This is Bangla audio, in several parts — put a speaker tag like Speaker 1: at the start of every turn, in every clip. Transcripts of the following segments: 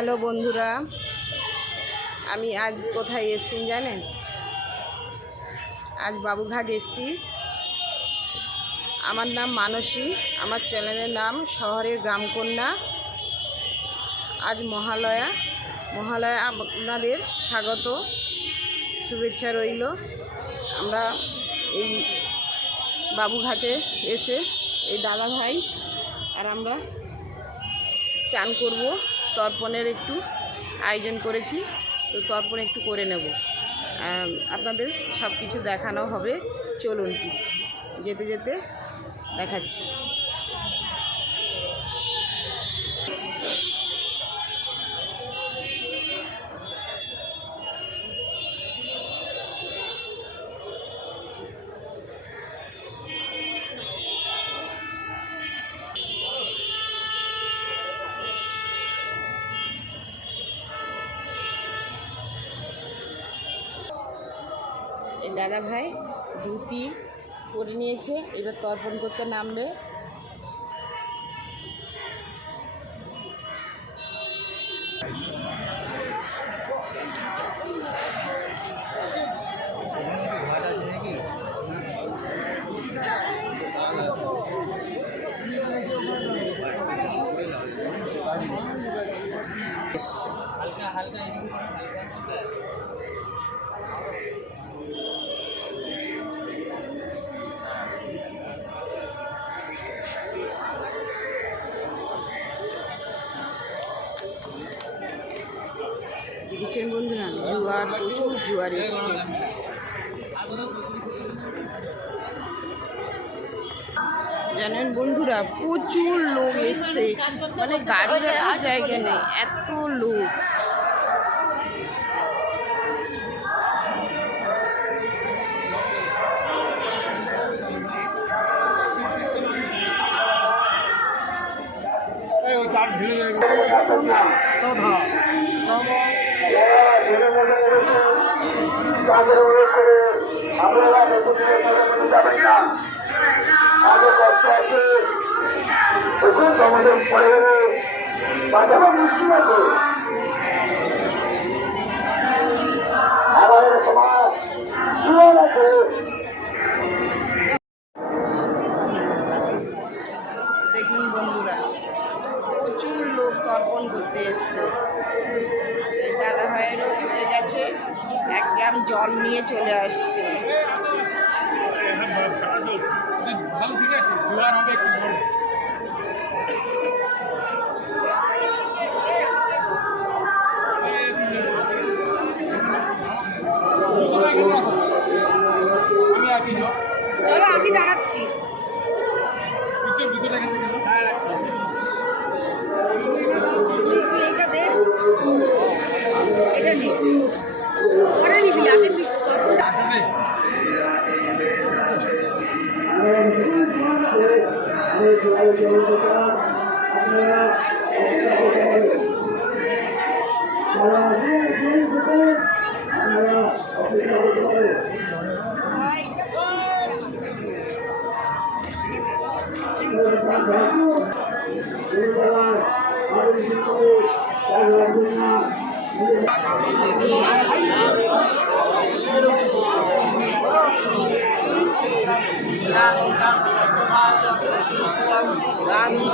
Speaker 1: হ্যালো বন্ধুরা, আমি আজ কোথায় এসছি জানেন? আজ বাবুঘাট এসছি। আমার নাম মানসী, আমার চ্যানেলের নাম শহরের গ্রামকন্যা। আজ মহালয়া মহালয়া আপনাদের স্বাগত, শুভেচ্ছা রইল। আমরা এই বাবুঘাটে এসে এই দাদা ভাই আর আমরা চান করব। তর্পণের একটু আয়োজন করেছি, তো তর্পণ একটু করে নেব। আপনাদের সব কিছু দেখানো হবে, চলুন যেতে যেতে দেখাচ্ছি। দাদা ভাই ধুতি পরে নিয়েছে এবার তর্পণ করতে নামবে। দেখেছেন বন্ধুরা? জুয়ার প্রচুর জুয়ার এসছে। জানেন বন্ধুরা প্রচুর লোক এসছে। মানে গাড়ি রাখার জায়গা নেই এত লোক।
Speaker 2: আপনারা নতুন যাবেন না আগে কষ্ট আছে। সমাজের পড়ে গেলে বাঁচানো মুশকিল আছে আমাদের সমাজ আছে
Speaker 1: দেখুন বন্ধুরা প্রচুর লোক তর্পণ করতে এসছে। দাদা ভাইয়েরও হয়ে গেছে, এক গ্রাম জল নিয়ে চলে আসছে।
Speaker 3: ভালো ঠিক আছে, জোয়ার হবে একটু রানী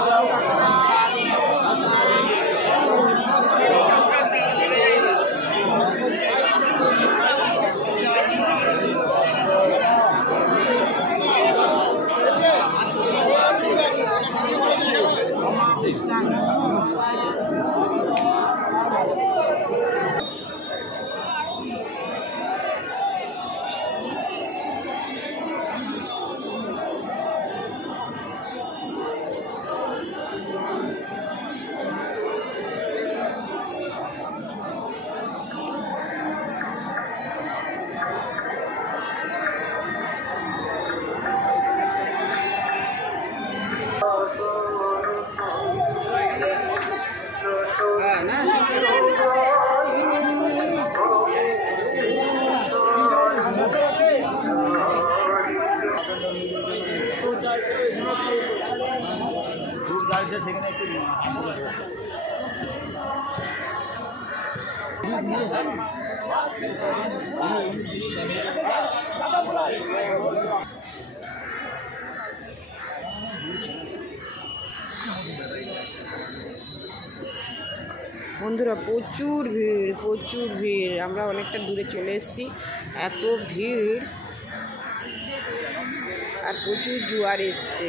Speaker 2: গাড়িটা সেখানে একটু
Speaker 1: বন্ধুরা, প্রচুর ভিড় প্রচুর ভিড়। আমরা অনেকটা দূরে চলে এসেছি। এত ভিড়। আর প্রচুর জোয়ার এসছে।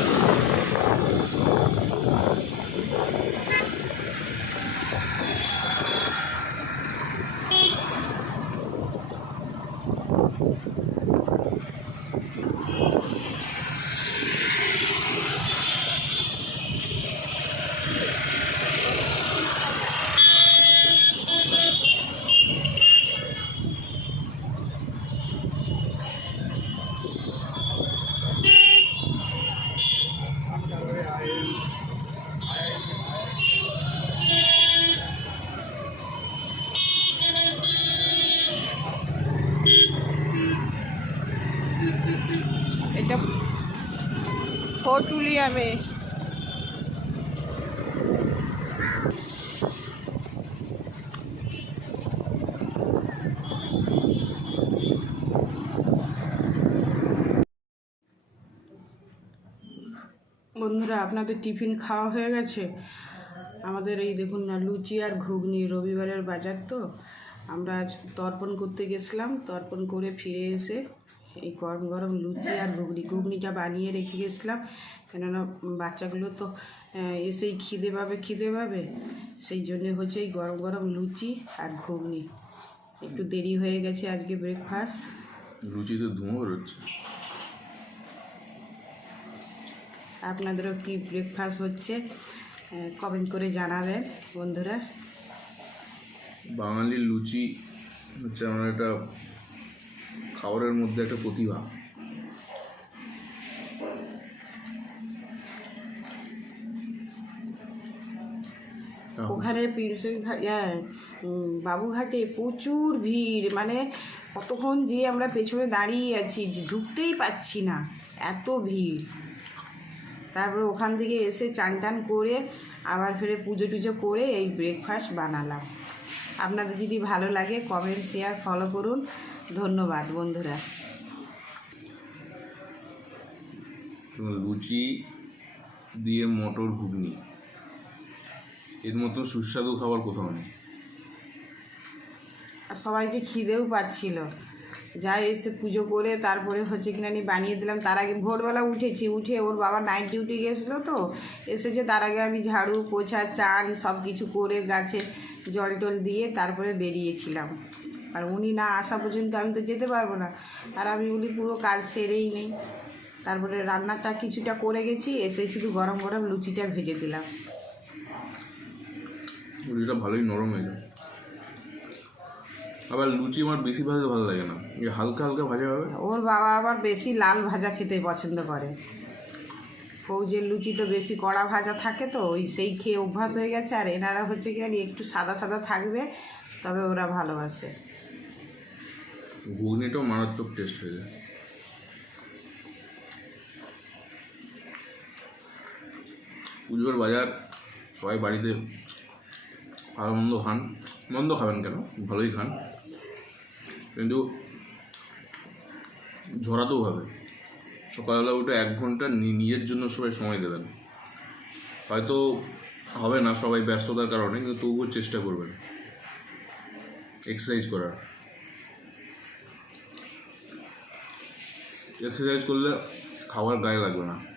Speaker 1: ফটুলিয়ামে বন্ধুরা, আপনাদের টিফিন খাওয়া হয়ে গেছে? আমাদের এই দেখুন না, লুচি আর ঘুগনি, রবিবারের বাজার তো। আমরা আজ তর্পণ করতে গেছিলাম, তর্পণ করে ফিরে এসে এই গরম গরম লুচি আর ঘুগনি। ঘুগনিটা বানিয়ে রেখে গেছিলাম। কেননা বাচ্চাগুলো তো এসেই খিদে পাবে খিদে পাবে। সেই জন্য হচ্ছে এই গরম গরম লুচি আর ঘুগনি। একটু দেরি হয়ে গেছে আজকে ব্রেকফাস্ট
Speaker 4: লুচি তো ধোঁয়া বেরোচ্ছে
Speaker 1: আপনাদেরও কি ব্রেকফাস্ট হচ্ছে কমেন্ট করে জানাবেন বন্ধুরা।
Speaker 4: বাঙালির লুচি হচ্ছে আমার একটা খাবারের মধ্যে একটা প্রতিভা
Speaker 1: ওখানে বাবুঘাটে প্রচুর ভিড়। মানে কতক্ষণ যে আমরা পেছনে দাঁড়িয়ে আছি ঢুকতেই পাচ্ছি না। এত ভিড়। তারপরে ওখান থেকে এসে চান টান করে আবার ফিরে পুজো টুজো করে এই ব্রেকফাস্ট বানালাম। আপনাদের যদি ভালো লাগে কমেন্ট শেয়ার ফলো করুন। ধন্যবাদ বন্ধুরা।
Speaker 4: লুচি দিয়ে মটর ঘুগনি। এর মতো সুস্বাদু খাবার কোথাও নেই।
Speaker 1: সবাইকে খিদেও পাচ্ছিল। যাই এসে পুজো করে তারপরে হচ্ছে কিনা আমি বানিয়ে দিলাম। তার আগে ভোরবেলা উঠেছি উঠে ওর বাবা নাইট ডিউটি গেছিল তো। এসেছে তার আগে আমি ঝাড়ু পোছা চান সব কিছু করে গাছে জল টল দিয়ে তারপরে বেরিয়েছিলাম। আর উনি না আসা পর্যন্ত আমি তো যেতে পারব না। আর আমি বলি পুরো কাজ সেরেই নেই। তারপরে রান্নাটা কিছুটা করে গেছি এসে শুধু গরম গরম লুচিটা ভেজে দিলাম।
Speaker 4: লুচিটা ভালোই নরম হয়ে যায়। আবার লুচি আমার বেশি ভাজতে ভালো লাগে না। হালকা হালকা ভাজা হবে।
Speaker 1: ওর বাবা আবার বেশি লাল ভাজা খেতে পছন্দ করে। ফৌজের লুচি তো বেশি কড়া ভাজা থাকে তো, ওই সেই খেয়ে অভ্যাস হয়ে গেছে। আর এনারা হচ্ছে কি একটু সাদা সাদা থাকবে, তবে ওরা ভালোবাসে।
Speaker 4: ঘুগনিটাও মারাত্মক টেস্ট হয়ে যায়। পুজোর বাজার, সবাই বাড়িতে ভালো মন্দ খান। মন্দ খাবেন কেন? ভালোই খান। কিন্তু ঝরাতেও হবে। সকালবেলা উঠে এক ঘণ্টা নিজের জন্য সবাই সময় দেবেন। হয়তো হবে না সবাই ব্যস্ততার কারণে, কিন্তু তবুও চেষ্টা করবেন। এক্সারসাইজ করার। এক্সারসাইজ করলে খাবার গায়ে লাগবে না।